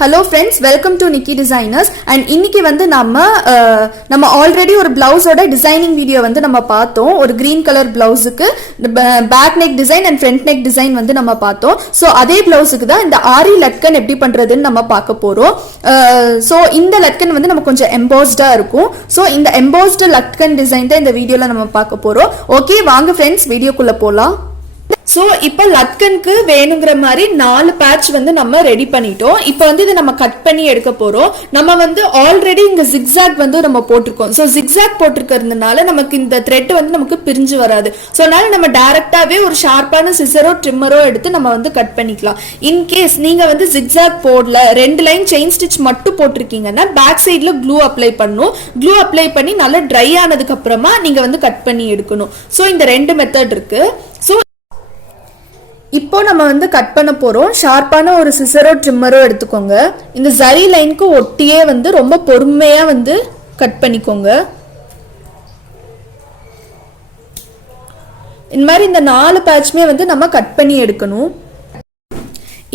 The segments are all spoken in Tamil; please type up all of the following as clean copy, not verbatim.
Hello friends, welcome to Nikidesigners and இன்னைக்கு வந்து நம்ம ஆல்ரெடி ஒரு பிளவுஸோட டிசைனிங் வீடியோ வந்து நம்ம பார்த்தோம். ஒரு green color பிளவுஸ்க்கு back neck design and front neck design வந்து நம்ம பார்த்தோம். சோ அதே பிளவுஸ்க்கு தான் இந்த ஆரி லட்கன் எப்படி பண்றதுன்னு நம்ம பார்க்க போறோம். சோ இந்த லட்கன் வந்து நம்ம கொஞ்சம் embossed-ஆ இருக்கும். சோ இந்த embossed லட்கன் டிசைன் தான் இந்த வீடியோல நம்ம பார்க்க போறோம். ஓகே, வாங்க ஃப்ரெண்ட்ஸ் வீடியோக்குள்ள போலாம். சோ இப்போ லட்கனுக்கு வேணுங்கிற மாதிரி 4 பேட்ச் வந்து நம்ம ரெடி பண்ணிட்டோம். இப்போ வந்து இதை நம்ம கட் பண்ணி எடுக்க போறோம். நம்ம வந்து ஆல்ரெடி இங்க ஜிக்ஸாக் வந்து நம்ம போட்டிருக்கோம். சோ ஜிக்ஸாக் போட்டிருக்கிறதுனால நமக்கு இந்த த்ரெட் வந்து நமக்கு பிரிஞ்சு வராது. சோ அதனால நம்ம டைரக்டாவே ஒரு ஷார்ப்பான சிசரோ ட்ரிம்மரோ எடுத்து நம்ம வந்து கட் பண்ணிக்கலாம். இன்கேஸ் நீங்க வந்து ஜிக்ஸாக் போடல, 2 லைன் செயின் ஸ்டிச் மட்டும் போட்டிருக்கீங்கன்னா பேக் சைட்ல க்ளூ அப்ளை பண்ணும். க்ளூ அப்ளை பண்ணி நல்லா ட்ரை ஆனதுக்கு அப்புறமா நீங்க வந்து கட் பண்ணி எடுக்கணும். சோ இந்த 2 மெத்தட் இருக்கு. சோ இப்போ நம்ம வந்து கட் பண்ண போறோம். ஷார்ப்பான ஒரு சிசரோ ட்ரிம்மரோ எடுத்துக்கோங்க. இந்த ஜரி லைனுக்கு ஒட்டியே வந்து ரொம்ப பொறுமையா வந்து கட் பண்ணிக்கோங்க. இந்த மாதிரி இந்த 4 பேட்ச்மே வந்து நம்ம கட் பண்ணி எடுக்கணும்.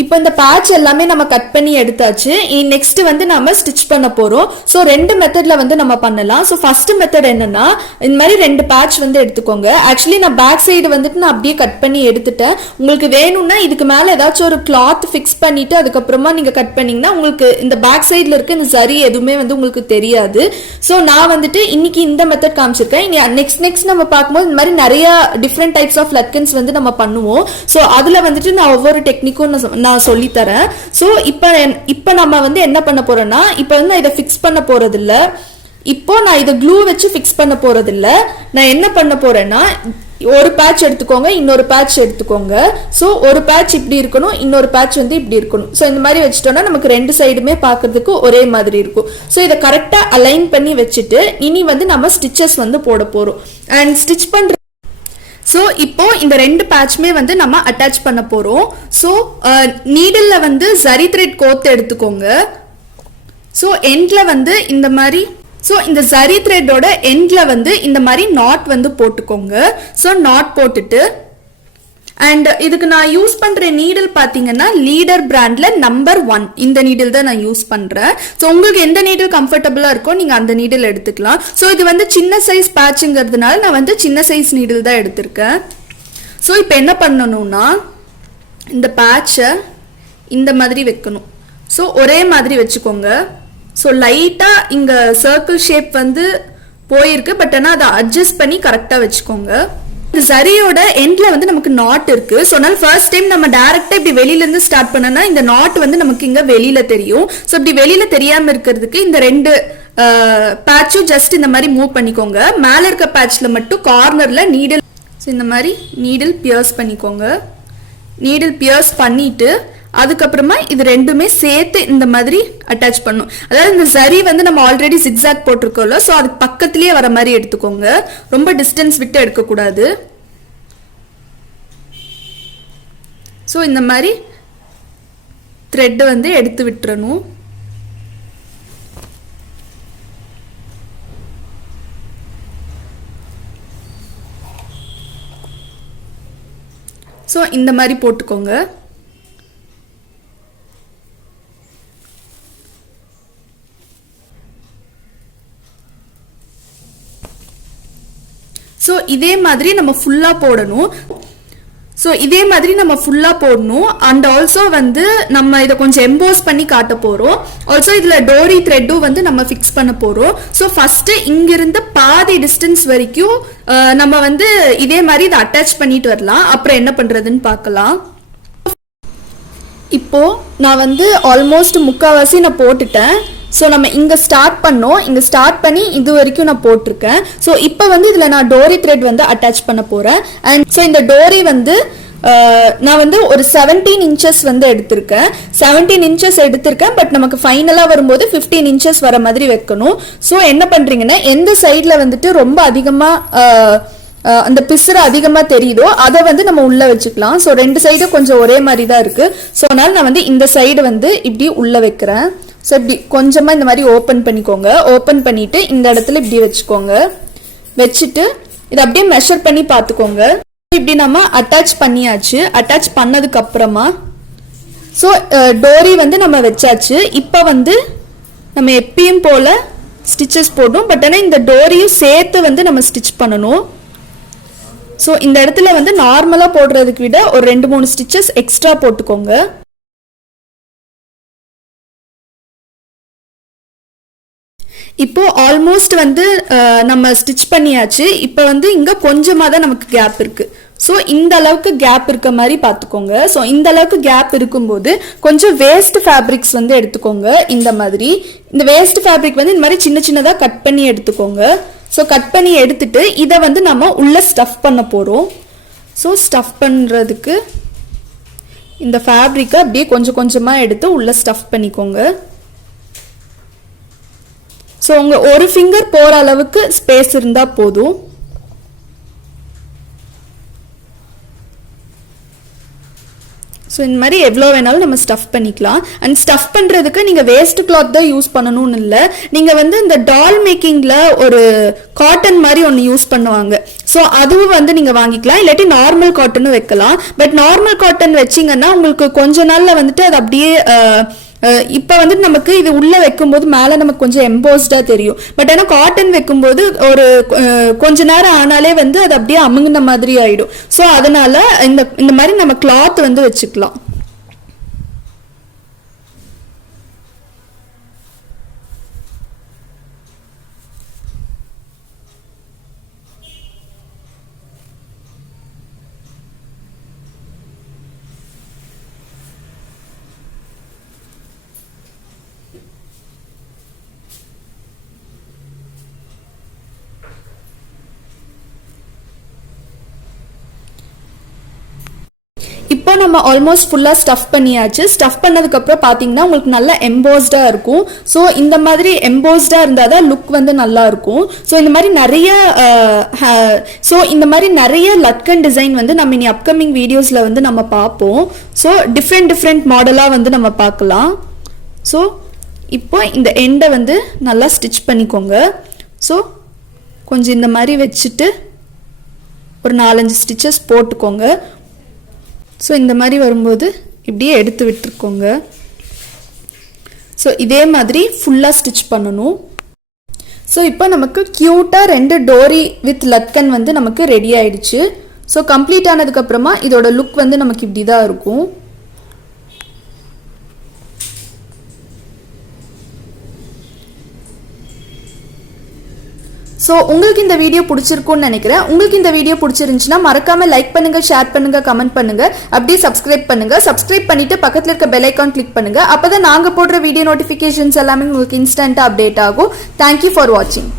இப்போ இந்த பேட்ச் எல்லாமே நம்ம கட் பண்ணி எடுத்தாச்சு. நெக்ஸ்ட் வந்து நம்ம ஸ்டிச் பண்ண போறோம். ஸோ 2 மெத்தட்ல வந்து நம்ம பண்ணலாம். ஸோ ஃபர்ஸ்ட் மெத்தட் என்னன்னா, இந்த மாதிரி 2 பேட்ச் வந்து எடுத்துக்கோங்க. ஆக்சுவலி நான் பேக் சைடு வந்துட்டு நான் அப்படியே கட் பண்ணி எடுத்துட்டேன். உங்களுக்கு வேணும்னா இதுக்கு மேல ஏதாச்சும் ஒரு கிளாத் ஃபிக்ஸ் பண்ணிட்டு அதுக்கப்புறமா நீங்க கட் பண்ணீங்கன்னா உங்களுக்கு இந்த பேக் சைட்ல இருக்க இந்த சரி எதுவுமே வந்து உங்களுக்கு தெரியாது. ஸோ நான் வந்துட்டு இன்னைக்கு இந்த மெத்தட் காமிச்சிருக்கேன். நெக்ஸ்ட் நம்ம பார்க்கும்போது இந்த மாதிரி நிறைய டிஃப்ரெண்ட் டைப்ஸ் ஆஃப் லட்கன்ஸ் வந்து நம்ம பண்ணுவோம். ஸோ அதுல வந்துட்டு நான் ஒவ்வொரு டெக்னிக்கும் நான் சொல்லி தரேன். சோ இப்போ நம்ம வந்து என்ன பண்ண போறோம்னா, இப்போ வந்து நான் இதை ஃபிக்ஸ் பண்ண போறது இல்ல. இப்போ நான் இதை க்ளூ வச்சு ஃபிக்ஸ் பண்ண போறது இல்ல. நான் என்ன பண்ண போறேன்னா, ஒரு பேட்ச் எடுத்துக்கோங்க, இன்னொரு பேட்ச் எடுத்துக்கோங்க. சோ ஒரு பேட்ச் இப்படி இருக்கணும், இன்னொரு பேட்ச் வந்து இப்படி இருக்கணும். சோ இந்த மாதிரி வச்சுட்டோம்னா நமக்கு 2 சைடுமே பார்க்கிறதுக்கு ஒரே மாதிரி இருக்கும். சோ இதை கரெக்டா அலைன் பண்ணி வச்சுட்டு இனி வந்து நம்ம ஸ்டிச்சஸ் வந்து போட போறோம். அண்ட் ஸ்டிச் பண்ற ஸோ இப்போ இந்த 2 பேட்ச்மே வந்து நம்ம அட்டாச் பண்ண போறோம். ஸோ நீடில்ல வந்து ஜரி த்ரெட் கோத்து எடுத்துக்கோங்க. ஸோ எண்ட்ல வந்து இந்த மாதிரி, ஸோ இந்த ஜரி த்ரெட்டோட எண்ட்ல வந்து இந்த மாதிரி நாட் வந்து போட்டுக்கோங்க. ஸோ நாட் போட்டுட்டு அண்ட் இதுக்கு நான் யூஸ் பண்ற நீடில் பாத்தீங்கன்னா லீடர் பிராண்ட்ல நம்பர் 1 இந்த நீடில் தான் நான் யூஸ் பண்றேன். ஸோ உங்களுக்கு எந்த நீடில் கம்ஃபர்டபுளா இருக்கோ நீங்க அந்த நீடில் எடுத்துக்கலாம். ஸோ இது வந்து சின்ன சைஸ் பேட்சுங்கிறதுனால நான் வந்து சின்ன சைஸ் நீடில் தான் எடுத்திருக்கேன். ஸோ இப்போ என்ன பண்ணணும்னா, இந்த பேட்சை இந்த மாதிரி வைக்கணும். ஸோ ஒரே மாதிரி வச்சுக்கோங்க. ஸோ லைட்டா இங்க சர்க்கிள் ஷேப் வந்து போயிருக்கு, பட் ஆனால் அதை அட்ஜஸ்ட் பண்ணி கரெக்டா வச்சுக்கோங்க. சரியோட எண்ட்ல வந்து நமக்கு நாட் இருக்கு. சோ அதனால ஃபர்ஸ்ட் டைம் நம்ம டைரக்டா இப்படி வெளியில இருந்து ஸ்டார்ட் பண்ணனா இந்த நாட் வந்து நமக்கு இங்க வெளியில தெரியும். சோ இப்படி வெளியில தெரியாம இருக்கிறதுக்கு இந்த 2 பேட்சும் ஜஸ்ட் இந்த மாதிரி மூவ் பண்ணிக்கோங்க. மேல இருக்க பேட்ச்ல மட்டும் கார்னர்ல நீடில் இந்த மாதிரி நீடில் பியர்ஸ் பண்ணிக்கோங்க. நீடில் பியர்ஸ் பண்ணிட்டு அதுக்கப்புறமா இது 2மே சேர்த்து இந்த மாதிரி அட்டாச் பண்ணும். அதாவது இந்த சரி வந்து நம்ம ஆல்ரெடி ஜிக்ஸாக் போட்டிருக்கோம்ல, ஸோ அதுக்கு பக்கத்திலேயே வர மாதிரி எடுத்துக்கோங்க. ரொம்ப டிஸ்டன்ஸ் விட்டு எடுக்கக்கூடாது. ஸோ இந்த மாதிரி த்ரெட் வந்து எடுத்து விட்டுறணும். ஸோ இந்த மாதிரி போட்டுக்கோங்க. ஸோ இதே மாதிரி நம்ம ஃபுல்லா போடணும். அண்ட் ஆல்சோ வந்து நம்ம இதை கொஞ்சம் எம்போஸ் பண்ணி காட்ட போறோம். ஆல்சோ இதுல டோரி த்ரெட்டும் வந்து நம்ம ஃபிக்ஸ் பண்ண போறோம். ஸோ ஃபர்ஸ்ட் இங்கிருந்து பாதி டிஸ்டன்ஸ் வரைக்கும் நம்ம வந்து இதே மாதிரி இதை அட்டாச் பண்ணிட்டு வரலாம். அப்புறம் என்ன பண்றதுன்னு பார்க்கலாம். இப்போ நான் வந்து ஆல்மோஸ்ட் முக்காவாசி நான் போட்டுட்டேன். ஸோ நம்ம இங்கே ஸ்டார்ட் பண்ணோம், இங்கே ஸ்டார்ட் பண்ணி இது வரைக்கும் நான் போட்டிருக்கேன். ஸோ இப்போ வந்து இதில் நான் டோரி த்ரெட் வந்து அட்டாச் பண்ண போகிறேன். அண்ட் ஸோ இந்த டோரி வந்து நான் வந்து ஒரு 17 இன்ச்சஸ் வந்து எடுத்திருக்கேன். 17 இன்ச்சஸ் எடுத்திருக்கேன். பட் நமக்கு ஃபைனலாக வரும்போது 15 இன்ச்சஸ் வர மாதிரி வைக்கணும். ஸோ என்ன பண்ணுறீங்கன்னா, எந்த சைடில் வந்துட்டு ரொம்ப அதிகமாக அந்த பிசுறு அதிகமா தெரியுதோ அதை வந்து நம்ம உள்ள வச்சுக்கலாம். ஸோ 2 சைடும் கொஞ்சம் ஒரே மாதிரி தான் இருக்கு. ஸோ அதனால நான் வந்து இந்த சைடு வந்து இப்படி உள்ள வைக்கிறேன். ஸோ இப்படி கொஞ்சமா இந்த மாதிரி ஓப்பன் பண்ணிக்கோங்க. ஓப்பன் பண்ணிட்டு இந்த இடத்துல இப்படி வச்சுக்கோங்க. வச்சுட்டு இதை அப்படியே மெஷர் பண்ணி பார்த்துக்கோங்க. இப்படி நம்ம அட்டாச் பண்ணியாச்சு. அட்டாச் பண்ணதுக்கு அப்புறமா ஸோ டோரி வந்து நம்ம வச்சாச்சு. இப்போ வந்து நம்ம எப்பயும் போல் ஸ்டிச்சஸ் போடும். பட் ஆனால் இந்த டோரியும் சேர்த்து வந்து நம்ம ஸ்டிச் பண்ணணும். ஸோ இந்த இடத்துல வந்து நார்மலாக போடுறதுக்கு விட ஒரு 2-3 ஸ்டிச்சஸ் எக்ஸ்ட்ரா போட்டுக்கோங்க. இப்போ ஆல்மோஸ்ட் வந்து நம்ம ஸ்டிச் பண்ணியாச்சு. இப்போ வந்து இங்கே கொஞ்சமாக தான் நமக்கு கேப் இருக்கு. ஸோ இந்த அளவுக்கு கேப் இருக்க மாதிரி பார்த்துக்கோங்க. ஸோ இந்த அளவுக்கு கேப் இருக்கும்போது கொஞ்சம் வேஸ்ட் ஃபேப்ரிக்ஸ் வந்து எடுத்துக்கோங்க. இந்த மாதிரி இந்த வேஸ்ட் ஃபேப்ரிக் வந்து இந்த மாதிரி சின்ன சின்னதாக கட் பண்ணி எடுத்துக்கோங்க. ஸோ கட் பண்ணி எடுத்துட்டு இதை வந்து நம்ம உள்ள ஸ்டஃப் பண்ண போகிறோம். ஸோ ஸ்டஃப் பண்ணுறதுக்கு இந்த ஃபேப்ரிக்கை அப்படியே கொஞ்சம் கொஞ்சமாக எடுத்து உள்ள ஸ்டஃப் பண்ணிக்கோங்க. ஸோ உங்கள் ஒரு ஃபிங்கர் போகிற அளவுக்கு ஸ்பேஸ் இருந்தால் போதும். ஸோ இந்த மாதிரி எவ்வளோ வேணாலும் நம்ம ஸ்டஃப் பண்ணிக்கலாம். அண்ட் ஸ்டஃப் பண்ணுறதுக்கு நீங்கள் வேஸ்ட் கிளாத் தான் யூஸ் பண்ணணும்னு இல்லை. நீங்கள் வந்து இந்த டால் மேக்கிங்கில் ஒரு காட்டன் மாதிரி ஒன்று யூஸ் பண்ணுவாங்க. ஸோ அதுவும் வந்து நீங்கள் வாங்கிக்கலாம். இல்லாட்டி நார்மல் காட்டனும் வைக்கலாம். பட் நார்மல் காட்டன் வச்சிங்கன்னா உங்களுக்கு கொஞ்ச நாளில் வந்துட்டு அது அப்படியே இப்போ வந்து நமக்கு இது உள்ளே வைக்கும்போது மேலே நமக்கு கொஞ்சம் எம்போஸ்டாக தெரியும். பட் ஆனால் காட்டன் வைக்கும்போது ஒரு கொஞ்ச நேரம் ஆனாலே வந்து அது அப்படியே அமுங்கின மாதிரி ஆயிடும். ஸோ அதனால இந்த மாதிரி நம்ம கிளாத் வந்து வச்சுக்கலாம். இப்போ நம்ம ஆல்மோஸ்ட் ஃபுல்லாக ஸ்டஃப் பண்ணியாச்சு. ஸ்டஃப் பண்ணதுக்கப்புறம் பார்த்தீங்கன்னா உங்களுக்கு நல்லா எம்போஸ்டாக இருக்கும். ஸோ இந்த மாதிரி எம்போஸ்டாக இருந்தால் தான் லுக் வந்து நல்லா இருக்கும். ஸோ இந்த மாதிரி நிறைய லட்கன் டிசைன் வந்து நம்ம இனி அப்கமிங் வீடியோஸில் வந்து நம்ம பார்ப்போம். ஸோ டிஃப்ரெண்ட் மாடலாக வந்து நம்ம பார்க்கலாம். ஸோ இப்போ இந்த எண்டை வந்து நல்லா ஸ்டிச் பண்ணிக்கோங்க. ஸோ கொஞ்சம் இந்த மாதிரி வச்சுட்டு ஒரு 4-5 ஸ்டிச்சஸ் போட்டுக்கோங்க. ஸோ இந்த மாதிரி வரும்போது இப்படியே எடுத்து விட்டுருக்கோங்க. ஸோ இதே மாதிரி ஃபுல்லாக ஸ்டிச் பண்ணணும். ஸோ இப்போ நமக்கு க்யூட்டாக 2 டோரி வித் லட்கன் வந்து நமக்கு ரெடி ஆயிடுச்சு. ஸோ கம்ப்ளீட் ஆனதுக்கப்புறமா இதோட லுக் வந்து நமக்கு இப்படி தான் இருக்கும். ஸோ உங்களுக்கு இந்த வீடியோ பிடிச்சிருக்கும்னு நினைக்கிறேன். உங்களுக்கு இந்த வீடியோ பிடிச்சிருந்துச்சுன்னா மறக்காம லைக் பண்ணுங்க, ஷேர் பண்ணுங்க, கமெண்ட் பண்ணுங்க, அப்படியே சப்ஸ்கிரைப் பண்ணுங்க. சப்ஸ்கிரைப் பண்ணிட்டு பக்கத்தில் இருக்க பெல் ஐக்கான் கிளிக் பண்ணுங்க. அப்பதான் நாங்க போடுற வீடியோ நோட்டிபிகேஷன்ஸ் எல்லாமே உங்களுக்கு இன்ஸ்டன்டா அப்டேட் ஆகும். தேங்க்யூ ஃபார் வாட்சிங்.